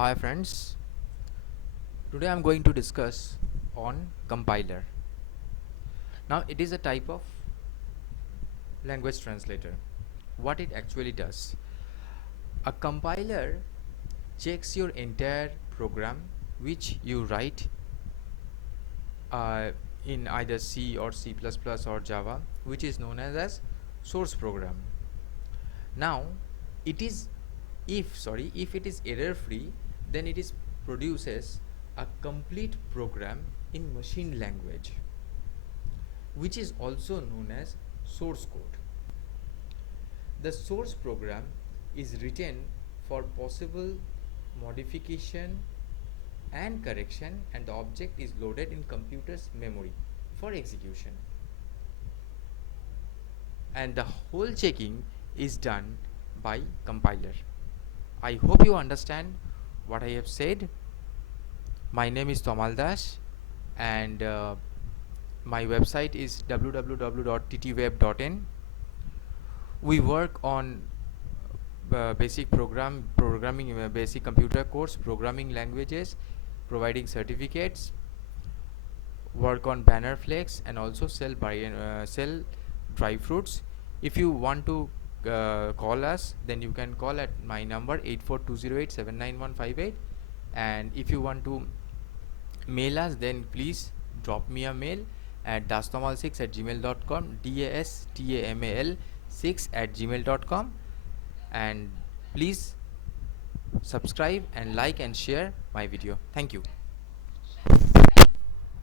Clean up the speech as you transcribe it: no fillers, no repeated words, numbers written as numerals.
Hi friends, today I'm going to discuss on compiler. Now it is a type of language translator. What it actually does. A compiler checks your entire program which you write uh, in either C or C++ or Java, which is known as source program. Now it is if it is error free, then it is produces a complete program in machine language, which is also known as source code. The source program is written for possible modification and correction, and the object is loaded in computer's memory for execution, and the whole checking is done by compiler. I hope you understand what I have said. My name is Tomal Das, and my website is www.ttweb.in. We work on basic computer course, programming languages, providing certificates, work on banner flex, and also sell dry fruits. If you want to call us, then you can call at my number 84208 79158. And if you want to mail us, then please drop me a mail at dastamal6@gmail.com, dastamal6@gmail.com. And please subscribe and like and share my video. Thank you.